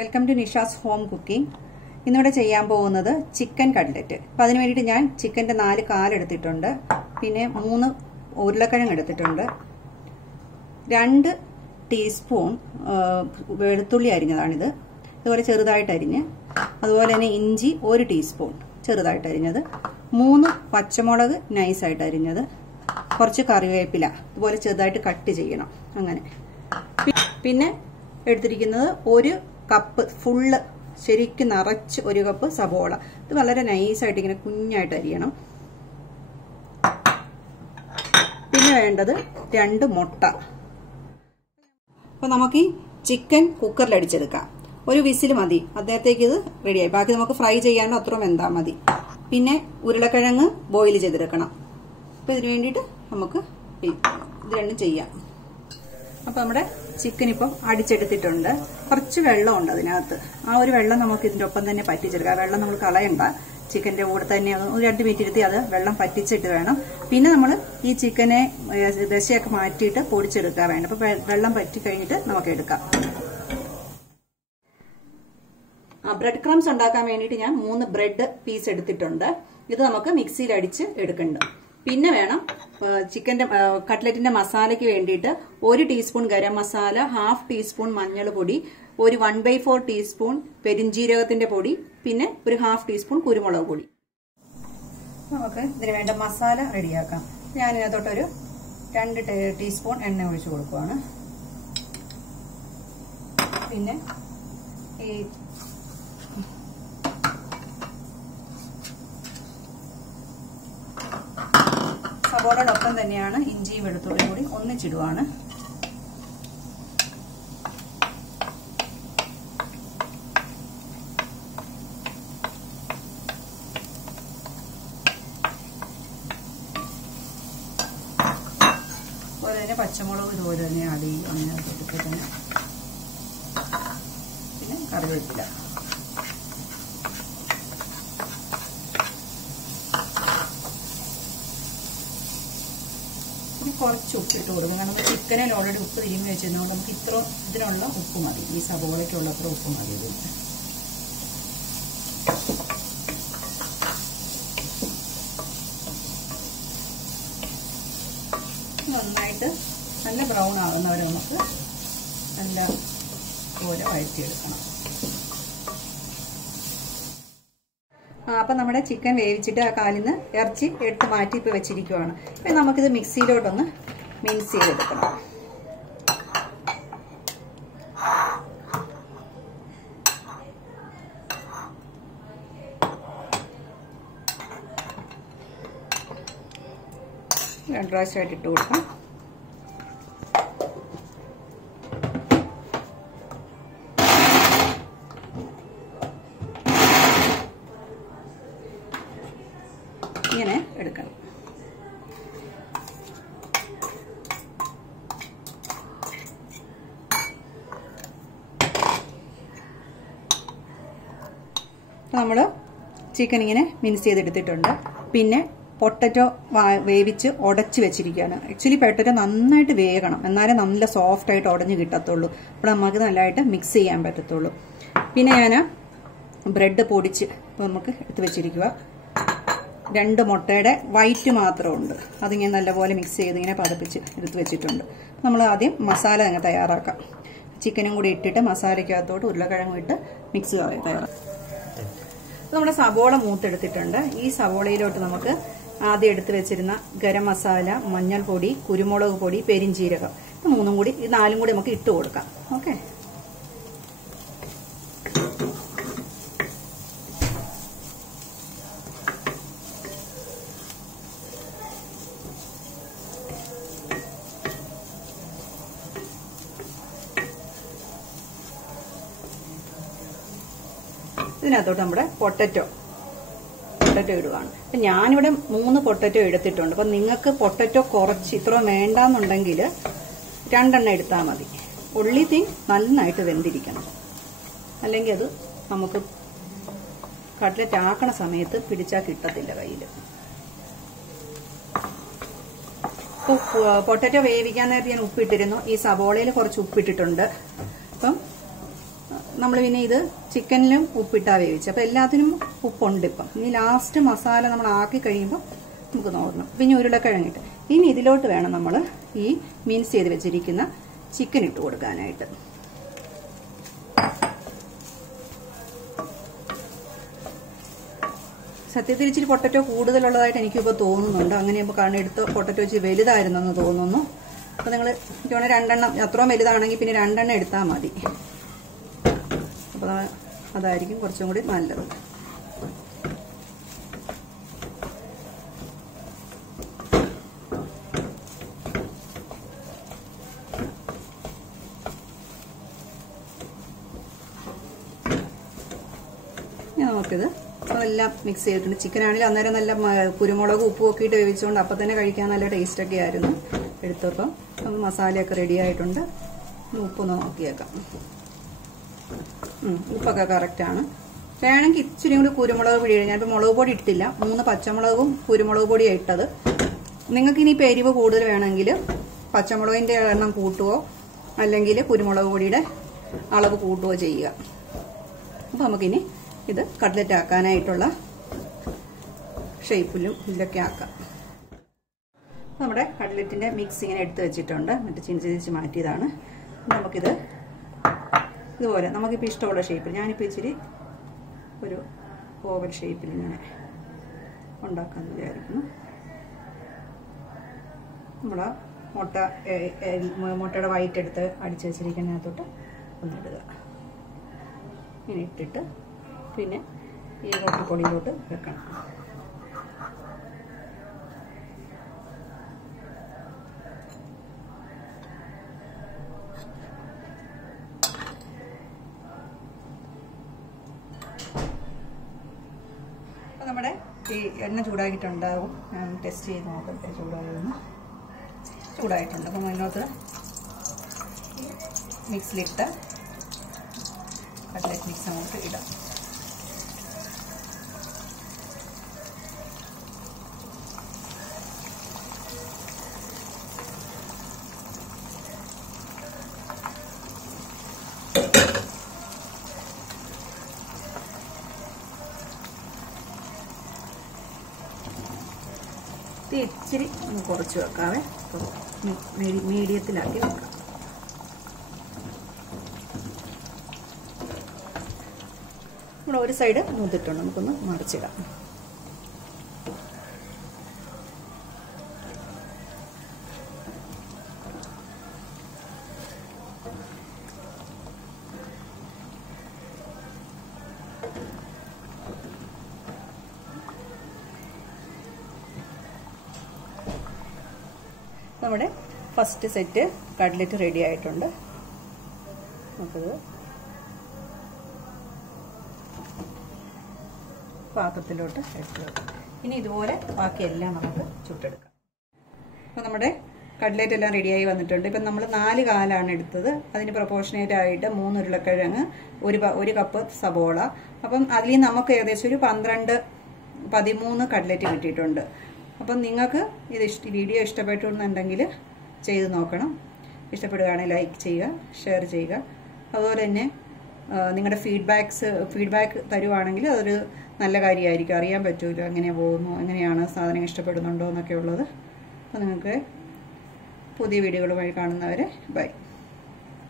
Welcome to Nisha's home cooking. ഇന്നിവിടെ ചെയ്യാൻ പോകുന്നത് ചിക്കൻ കട്ട്ലറ്റ്. അപ്പം അതിന് വേണ്ടിയിട്ട് ഞാൻ ചിക്കൻ്റെ 4 കാലെടുത്തിട്ടുണ്ട്. പിന്നെ 3 ഉരുളക്കിഴങ്ങ് എടുത്തിട്ടുണ്ട്. 2 ടീസ്പൂൺ വെളുത്തുള്ളി അരിഞ്ഞതാണിത്. ഇതുപോലെ ചെറുതായിട്ട് അരിഞ്ഞ്. അതുപോലെ തന്നെ ഇഞ്ചി 1 ടീസ്പൂൺ ചെറുതായിട്ട് അരിഞ്ഞത്. 3 പച്ചമുളക് നൈസായിട്ട് അരിഞ്ഞത്. കുറച്ച് കറിവേപ്പില ഇതുപോലെ ചെറുതായിട്ട് കട്ട് ചെയ്യണം. അങ്ങനെ പിന്നെ എടുത്തിരിക്കുന്നത് 1 കപ്പ് ഫുള്ള് ശരിക്കും നിറച്ച് 1 കപ്പ് സബോള. ഇത് വളരെ നൈസായിട്ട് ഇങ്ങനെ കുഞ്ഞായിട്ട് അരിയണം. പിന്നെ വേണ്ടത് 2 മുട്ട. അപ്പോൾ നമുക്ക് ഈ ചിക്കൻ കുക്കറിൽ അടിച്ചെടുക്കാം. 1 വിസിൽ മതി. അദ്ദേഹത്തേക്ക് ഇത് റെഡിയായി. ബാക്കി നമുക്ക് ഫ്രൈ ചെയ്യാനോ അത്രയും വെന്താൽ മതി. പിന്നെ ഉരുളക്കിഴങ്ങ് ബോയിൽ ചെയ്തെടുക്കണം. അപ്പോൾ ഇതിന് വേണ്ടിയിട്ട് നമുക്ക് ഇത് രണ്ടും ചെയ്യാം. അപ്പോൾ നമ്മുടെ ചിക്കൻ ഇപ്പം അടിച്ചെടുത്തിട്ടുണ്ട്. കുറച്ച് വെള്ളമുണ്ട് അതിനകത്ത്. ആ ഒരു വെള്ളം നമുക്ക് ഇതിൻ്റെ ഒപ്പം തന്നെ പറ്റിച്ചെടുക്കാം. വെള്ളം നമ്മൾ കളയണ്ട. ചിക്കൻ്റെ കൂടെ തന്നെ ഒരു 2 മിനിറ്റ് ഇരുത്തി അത് വെള്ളം പറ്റിച്ചിട്ട് വേണം. പിന്നെ നമ്മൾ ഈ ചിക്കനെ ദശയൊക്കെ മാറ്റിയിട്ട് പൊടിച്ചെടുക്കാൻ വേണം. അപ്പോൾ വെള്ളം പറ്റി കഴിഞ്ഞിട്ട് നമുക്ക് എടുക്കാം. ബ്രെഡ് ക്രംസ് ഉണ്ടാക്കാൻ വേണ്ടിയിട്ട് ഞാൻ 3 ബ്രെഡ് പീസ് എടുത്തിട്ടുണ്ട്. ഇത് നമുക്ക് മിക്സിയിൽ അടിച്ച് എടുക്കുന്നുണ്ട്. പിന്നെ വേണം ചിക്കൻ്റെ കട്ട്ലറ്റിന്റെ മസാലയ്ക്ക് വേണ്ടിയിട്ട് 1 ടീസ്പൂൺ ഗരം മസാല, 1/2 ടീസ്പൂൺ മഞ്ഞൾ പൊടി, ഒരു 1/4 ടീസ്പൂൺ പെരിഞ്ജീരകത്തിന്റെ പൊടി, പിന്നെ ഒരു 1/2 ടീസ്പൂൺ കുരുമുളക് പൊടി. നമുക്ക് ഇതിന് വേണ്ട മസാല റെഡിയാക്കാം. ഞാൻ ഇതിനകത്തോട്ടൊരു 2 ടീസ്പൂൺ എണ്ണ ഒഴിച്ചു കൊടുക്കുവാണ്. പിന്നെ ഈ സവോളയോടൊപ്പം തന്നെയാണ് ഇഞ്ചിയും വെളുത്തുള്ളിയും കൂടി ഒന്നിച്ചിടുവാണ്. അതുപോലെ തന്നെ പച്ചമുളക് ഇതുപോലെ തന്നെ ആഡ് ചെയ്യും. അങ്ങനെ തന്നെ പിന്നെ കറിവേപ്പില. കുറച്ച് ഉപ്പിട്ട് കൊടുക്കും. കാരണം നമ്മൾ ചിക്കനിൽ ഓൾറെഡി ഉപ്പ് തിരുമ്മി വെച്ചിരുന്നതുകൊണ്ട് നമുക്ക് ഇതിനുള്ള ഉപ്പ് മതി. ഈ സവോളയ്ക്കുള്ള അത്ര ഉപ്പ് മതി. നന്നായിട്ട് നല്ല ബ്രൗൺ ആകുന്നവരെ നമുക്ക് നല്ല പോലെ വഴറ്റിയെടുക്കണം. അപ്പം നമ്മുടെ ചിക്കൻ വേവിച്ചിട്ട് ആ കാലിൽ നിന്ന് ഇറച്ചി എടുത്ത് മാറ്റി ഇപ്പോൾ വെച്ചിരിക്കുവാണ്. അപ്പം നമുക്കിത് മിക്സിയിലോട്ടൊന്ന് മിക്സ് ചെയ്തെടുക്കണം. രണ്ട് പ്രാവശ്യമായിട്ട് ഇട്ട് കൊടുക്കാം. ഇങ്ങനെ എടുക്കണം. നമ്മൾ ചിക്കൻ ഇങ്ങനെ മിക്സ് ചെയ്തെടുത്തിട്ടുണ്ട്. പിന്നെ പൊട്ടറ്റോ വേവിച്ച് ഉടച്ച് വെച്ചിരിക്കുകയാണ്. ആക്ച്വലി പൊട്ടറ്റോ നന്നായിട്ട് വേകണം, എന്നാലേ നല്ല സോഫ്റ്റ് ആയിട്ട് ഉടഞ്ഞ് കിട്ടത്തുള്ളൂ. അപ്പോൾ നമുക്ക് നല്ലതായിട്ട് മിക്സ് ചെയ്യാൻ പറ്റത്തുള്ളൂ. പിന്നെ ഞാൻ ബ്രെഡ് പൊടിച്ച് നമുക്ക് എടുത്ത് വെച്ചിരിക്കുക. 2 മുട്ടയുടെ വൈറ്റ് മാത്രമുണ്ട്. അതിങ്ങനെ നല്ലപോലെ മിക്സ് ചെയ്ത് ഇങ്ങനെ പതപ്പിച്ച് എടുത്ത് വെച്ചിട്ടുണ്ട്. നമ്മൾ ആദ്യം മസാല തന്നെ തയ്യാറാക്കാം. ചിക്കനും കൂടി ഇട്ടിട്ട് മസാലയ്ക്കകത്തോട്ട് ഉരുളക്കിഴങ്ങും ഇട്ട് മിക്സ് തയ്യാറാക്കാം. നമ്മുടെ സവോള മൂത്തെടുത്തിട്ടുണ്ട്. ഈ സവോളയിലോട്ട് നമുക്ക് ആദ്യം എടുത്ത് വെച്ചിരുന്ന ഗരം മസാല, മഞ്ഞൾപ്പൊടി, കുരുമുളക് പൊടി, പെരിഞ്ജീരകം, ഇത് 3 കൂടി, ഈ 4 കൂടി നമുക്ക് ഇട്ട് കൊടുക്കാം. ഓക്കെ. ഇതിനകത്തോട്ട് നമ്മുടെ പൊട്ടറ്റോ ഇടുകയാണ്. അപ്പം ഞാനിവിടെ 3 പൊട്ടറ്റോ എടുത്തിട്ടുണ്ട്. അപ്പം നിങ്ങൾക്ക് പൊട്ടറ്റോ കുറച്ച് ഇത്ര വേണ്ടാന്നുണ്ടെങ്കിൽ 2 എണ്ണം എടുത്താൽ മതി. ഉള്ളി നന്നായിട്ട് വെന്തിരിക്കണം. അല്ലെങ്കിൽ അത് നമുക്ക് കട്ട്ലറ്റ് ആക്കണ സമയത്ത് പിടിച്ചാൽ കിട്ടത്തില്ല കയ്യിൽ. പൊട്ടറ്റോ വേവിക്കാൻ നേരത്തെ ഞാൻ ഉപ്പിട്ടിരുന്നു. ഈ സവോളയിൽ കുറച്ച് ഉപ്പിട്ടിട്ടുണ്ട്. അപ്പം നമ്മൾ പിന്നെ ഇത് ചിക്കനിലും ഉപ്പിട്ടാ വേവിച്ചു. അപ്പോൾ എല്ലാത്തിനും ഉപ്പുണ്ട് ഇപ്പം. ഇനി ലാസ്റ്റ് മസാല നമ്മൾ ആക്കി കഴിയുമ്പോൾ നമുക്ക് നോക്കണം. പിന്നെ ഉരുളക്കിഴങ്ങിട്ട് ഇനി ഇതിലോട്ട് വേണം നമ്മൾ ഈ മിൻസ് ചെയ്ത് വെച്ചിരിക്കുന്ന ചിക്കൻ ഇട്ട് കൊടുക്കാനായിട്ട്. സത്യത്തിൽ ഇച്ചിരി പൊട്ടറ്റോ കൂടുതലുള്ളതായിട്ട് എനിക്കിപ്പോൾ തോന്നുന്നുണ്ട്. അങ്ങനെയാകുമ്പോൾ കാരണം എടുത്ത് പൊട്ടറ്റോ ഇച്ചിരി വലുതായിരുന്നെന്ന് തോന്നുന്നു. അപ്പോൾ നിങ്ങൾ എനിക്ക് വേണമെങ്കിൽ 2 എണ്ണം, അത്രയും വലുതാണെങ്കിൽ പിന്നെ 2 എണ്ണം എടുത്താൽ മതി. അപ്പോൾ അതായിരിക്കും കുറച്ചും കൂടി നല്ലത്. നമുക്കിത് എല്ലാം മിക്സ് ചെയ്തിട്ടുണ്ട്. ചിക്കൻ ആണെങ്കിൽ അന്നേരം നല്ല കുരുമുളകും ഉപ്പും ഒക്കെ ഇട്ട് വേവിച്ചുകൊണ്ട് അപ്പം തന്നെ കഴിക്കാൻ നല്ല ടേസ്റ്റൊക്കെ ആയിരുന്നു. എടുത്തപ്പം മസാലയൊക്കെ റെഡി ആയിട്ടുണ്ട്. ഉപ്പൊന്ന് നോക്കിയേക്കാം. ഉപ്പൊക്കെ കറക്റ്റാണ്. വേണമെങ്കിൽ ഇച്ചിരി കൂടി കുരുമുളക് പൊടി ഇടും. ഞാനിപ്പോൾ മുളക് പൊടി ഇട്ടില്ല. 3 പച്ചമുളകും കുരുമുളക് പൊടിയാണ് ഇട്ടത്. നിങ്ങൾക്ക് ഇനി എരിവ് കൂടുതൽ വേണമെങ്കിൽ പച്ചമുളകിൻ്റെ എണ്ണം കൂട്ടുകയോ അല്ലെങ്കിൽ കുരുമുളക് പൊടിയുടെ അളവ് കൂട്ടുകയോ ചെയ്യുക. അപ്പോൾ നമുക്കിനി ഇത് കട്ട്ലറ്റ് ആക്കാനായിട്ടുള്ള ഷേപ്പിലും ഇതിലൊക്കെ ആക്കാം. നമ്മുടെ കട്ട്ലറ്റിൻ്റെ മിക്സ് ഇങ്ങനെ എടുത്ത് വെച്ചിട്ടുണ്ട്. മറ്റേ ചിരിച്ച് മാറ്റിയതാണ്. നമുക്കിത് ഇതുപോലെ നമുക്കിപ്പോൾ ഇഷ്ടമുള്ള ഷേപ്പിൽ, ഞാനിപ്പോൾ ഇച്ചിരി ഒരു ഓവൽ ഷേപ്പിൽ ഇങ്ങനെ ഉണ്ടാക്കാമെന്ന് വിചാരിക്കുന്നു. നമ്മൾ മുട്ടയുടെ വൈറ്റ് എടുത്ത് അടിച്ച് വെച്ചിരിക്കുന്നതിനകത്തോട്ട് ഒന്നിടുക. ഇങ്ങനെ ഇട്ടിട്ട് പിന്നെ ഈ റൊട്ടിപ്പൊടിയിലോട്ട് വെക്കണം. അപ്പോൾ നമ്മുടെ ഈ എണ്ണ ചൂടാക്കിയിട്ടുണ്ടാവും. ഞാൻ ടെസ്റ്റ് ചെയ്ത് നോക്കട്ടെ ചൂടായിട്ടുണ്ട്. അപ്പം അതിനകത്ത് മിക്സിലിട്ട് കട്ട്ലറ്റ് മിക്സ് അങ്ങോട്ട് ഇടാം. ഇച്ചിരി ഒന്ന് കുറച്ച് വെക്കാവേ. മീഡിയത്തിലാക്കി വെക്കാം. നമ്മുടെ ഒരു സൈഡ് മൂത്തിട്ടുണ്ട്. നമുക്കൊന്ന് മറിച്ചിടാം. നമ്മുടെ ഫസ്റ്റ് സെറ്റ് കട്ട്ലറ്റ് റെഡി ആയിട്ടുണ്ട്. നമുക്കത് പാത്രത്തിലോട്ട് എടുത്ത് വെക്കാം. ഇനി ഇതുപോലെ ബാക്കിയെല്ലാം നമുക്ക് ചുട്ടെടുക്കാം. അപ്പോൾ നമ്മുടെ കട്ട്ലറ്റ് എല്ലാം റെഡിയായി വന്നിട്ടുണ്ട്. ഇപ്പം നമ്മൾ 4 കാലാണ് എടുത്തത്. അതിന് പ്രൊപ്പോർഷനേറ്റ് ആയിട്ട് 3 ഉരുളക്കിഴങ്ങ്, 1 കപ്പ് സബോള. അപ്പം അതിൽ നമുക്ക് ഏകദേശം ഒരു 12-13 കട്ട്ലറ്റ് കിട്ടിയിട്ടുണ്ട്. അപ്പം നിങ്ങൾക്ക് ഇത് വീഡിയോ ഇഷ്ടപ്പെട്ടുണ്ടെങ്കിൽ ചെയ്ത് നോക്കണം. ഇഷ്ടപ്പെടുകയാണെങ്കിൽ ലൈക്ക് ചെയ്യുക, ഷെയർ ചെയ്യുക. അതുപോലെ തന്നെ നിങ്ങളുടെ ഫീഡ്ബാക്ക് തരുവാണെങ്കിൽ അതൊരു നല്ല കാര്യമായിരിക്കും. അറിയാൻ പറ്റുമല്ലോ എങ്ങനെ പോകുന്നു, എങ്ങനെയാണ് സാധനം ഇഷ്ടപ്പെടുന്നുണ്ടോ എന്നൊക്കെ ഉള്ളത്. അപ്പോൾ നിങ്ങൾക്ക് പുതിയ വീഡിയോകളുമായി കാണുന്നവരെ ബൈ.